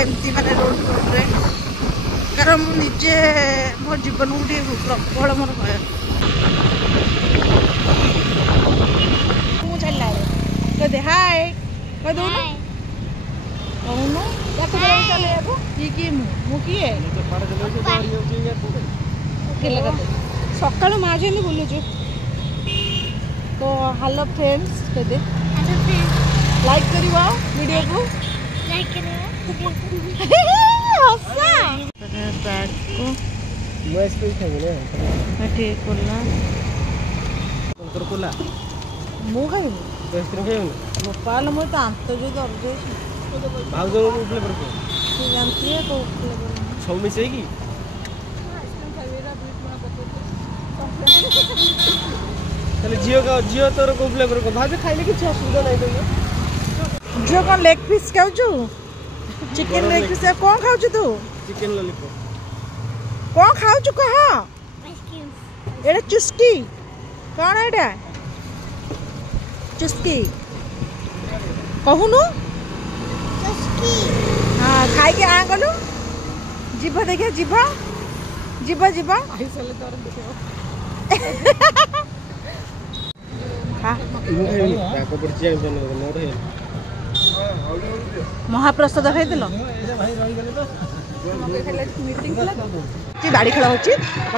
एमती माने road road कारण मुझे मो जीवन गोटे प्रबल मोर भय चलला कदे हाय कदे कहूनु किए मु किए सकाल माँ बुलुचु तो हेलो फ्रेंड्स कदे लाइक करिवा वीडियो को लाइक हसा बैग को मैं इसको खाइले मैं ठीक कोला अंतर कोला मु खाइ बेस्त्र खाइ गोपाल मो दांत जो दर्द है भाउजो को उठले पर तू जानती है को उठले पर सब मिसे की आइसक्रीम खाइबेरा बीट बना पके जियो तोर को फ्लेवर को भाज खाइले कि असुविधा नहीं तो जियो कौन लेग पीस खाऊ छु चिकन लेग पीस कौन खाऊ छु तू चिकन लॉलीपॉप कौन खाऊ छु कह आइसक्रीम एडा चुस्की कौन एडा चुस्की कहूनु चुस्की हां खाई के आ गलु जीभ देखिए जीभ जीभ जीभ आइसले तोर देखो महाप्रसाद खाइल बाड़ी खेल हो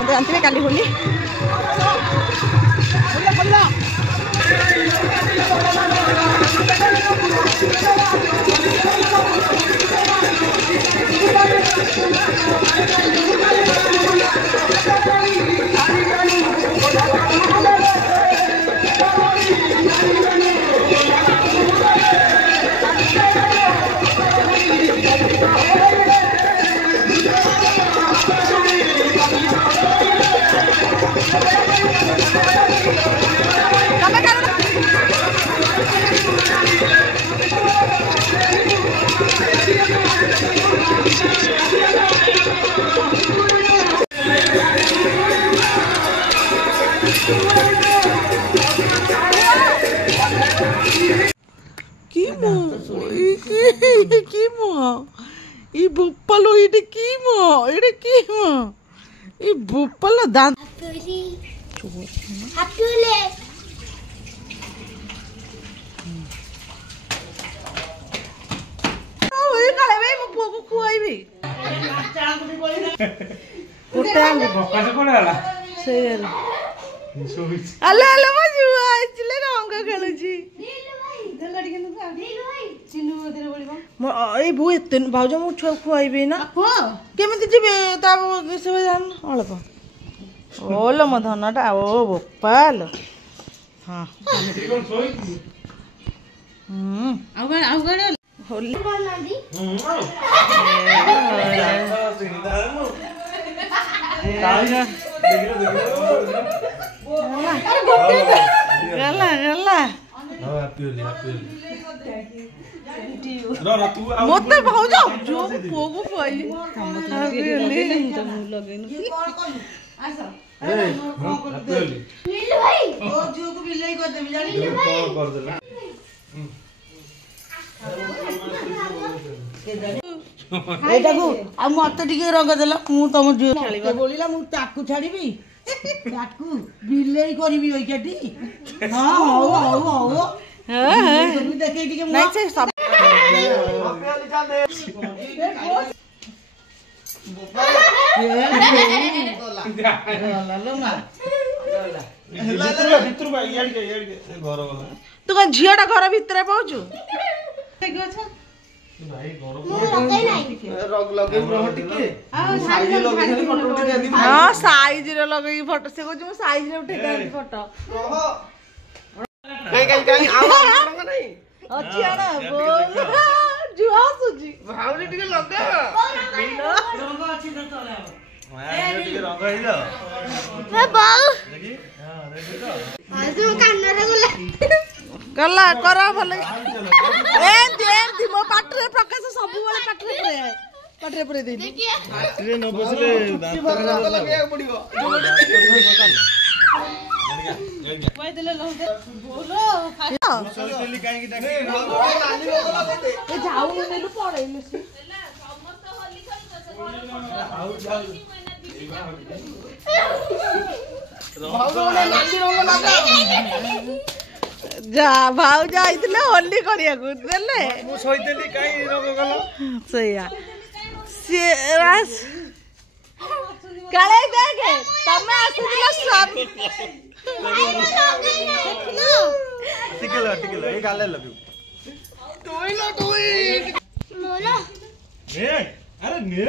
जानते काली होली बोपालो ये बोपालो दांत भाज मु छुआ खुआबे ना केमी जी अल्प ओलो मो धनटा ओ बोपाल हाँ होली मत भाज जो पुओ को खुआई मत रंग देला तुम झील खेल बोलिला मुझे छाड़ी बिलई करी हाँ हौ हौ हौ तू झीटा घर भितर पाचु हाँ साइज लगे फोटो से कहूँ साइज उठे फोटो गला कर भल एमती मो पाटरे प्रकाश सब पाटरे पुरे दे न बसले दांत लगे पड़िबो कोई देले लो बोलो सोचली काई कि ए जाऊ नेलु पड़ैलु जा भाव जाइले होली करिया को देले मु सहितली काई रंग गलो सैया से रास काले देखे तमे आसीला सब टिकलो ए गाले लबियो टोई मोला ने अरे ने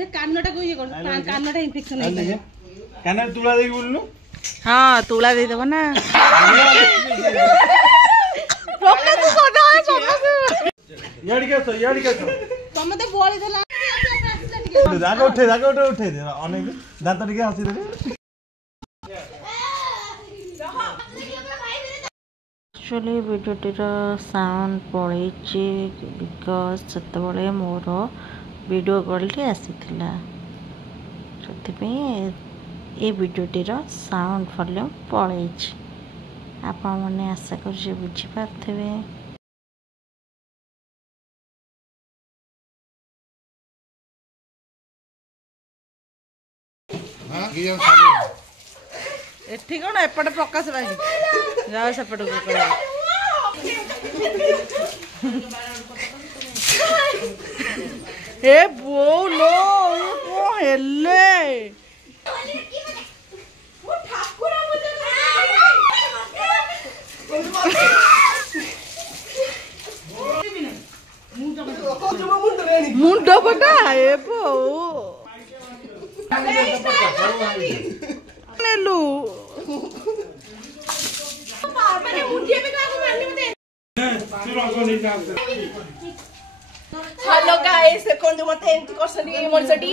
ए कानटा को ये कर कानटा इन्फेक्शन है कान तुला देई बोलनु हां तुला दे देबो ना पक्का तो सोना है सोना याडी के तो तमे तो बोली देला जागा उठे दे अनेक दांत टिके हसी दे एक्चुअली भिडियोटीर साउंड पड़े बिकज से मोर वीडियो कॉलटी आसीथिला ये भिडियोटीर साउंड वॉल्यूम पड़े आपण मैंने आशा कर बुझीपारे। एठी कोन एपटे प्रकाश भाई जाओ सेपट को ए बो लो ये को हेले वो ठाकुर मुंडो बटा ए बो नेलू माने मुंडिया पे काको मारने मते हेलो गाइस कोंदो मते एंती करसनी मोरसटी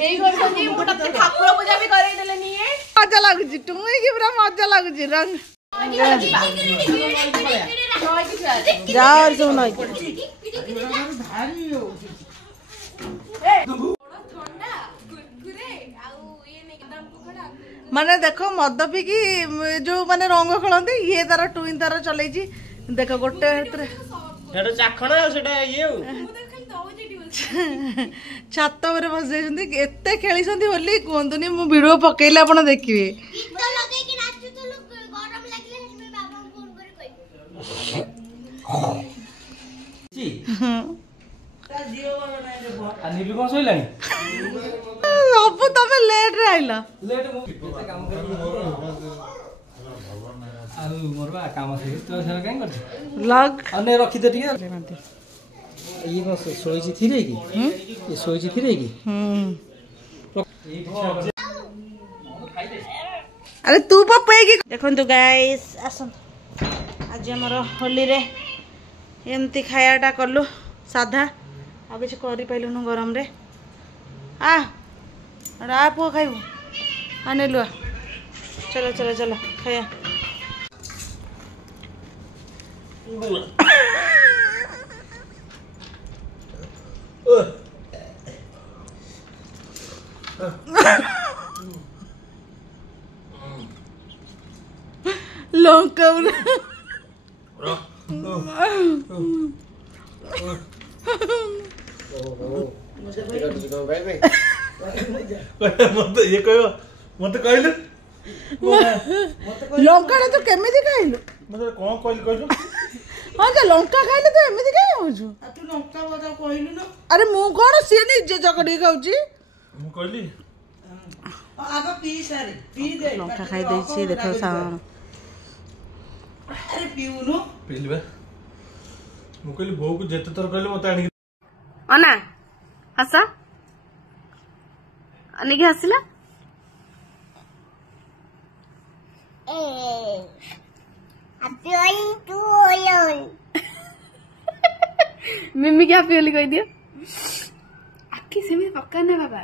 एई करसनी मोटा ठाकुर पूजा भी करे देले निए मजा लागुची टुई की पूरा मजा लागुची रंग जाओ सुन भारी हो माने देखो मद पिकी जो माने रंग खेलती ये तार टुइन तार चल देख गोटे छात बस एत खेली होली कहतुनि मु वीडियो पकेले आप देखिए सब तमे लेट रे आइला मोरबा काम से तो सेरा काई करछ लग अने रखी दे ठीक ये को सोईची थी रे की ये सोईची थी रे की अरे तू पपेगी देखन तो गाइस आसन आज हमर होली रे एमती खायाटा कलु साधा आ किछ करि पाइलुनु गरम रे आ पुआ खाइबू आने लुआ चलो चलो चलो खाया लंका मत ये कहो मत कहले लंका तो केमिति खाइलु मत कोन कहलु हां जे लंका खाइले तो एमिति काई होजु तू लंका बता कहलु न अरे मु कोन से निजे जकडी खाउची मु कहली आगा पी सारे पी दे लंका खाइ दैछि देखो सा अरे पीउनु पीलबे मु कहली भौ को जेते तर कहले मत आनी अना हसा अनिके हसिला मिम्मी क्या पियोली कह दिया आखी से पक्का ना बाबा